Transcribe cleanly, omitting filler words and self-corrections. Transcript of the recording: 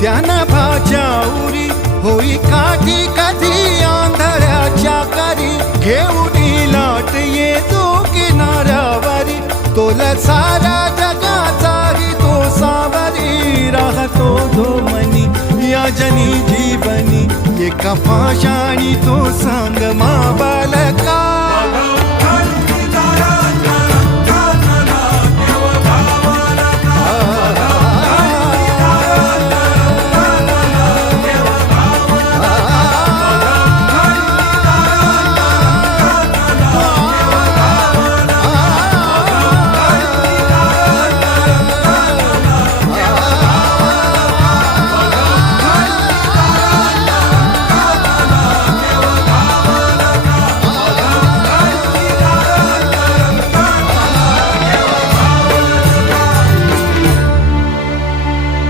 ज्ञानभाच्या उरी होई काठी कधी आंधळ्याच्या करी घेऊन लाट येतो किनाऱ्यावरी तोल सारा जगाचाही तो सावरी राहतो जो मनी या जनी जीवनी एका पाशाणी तो सांग मा बालका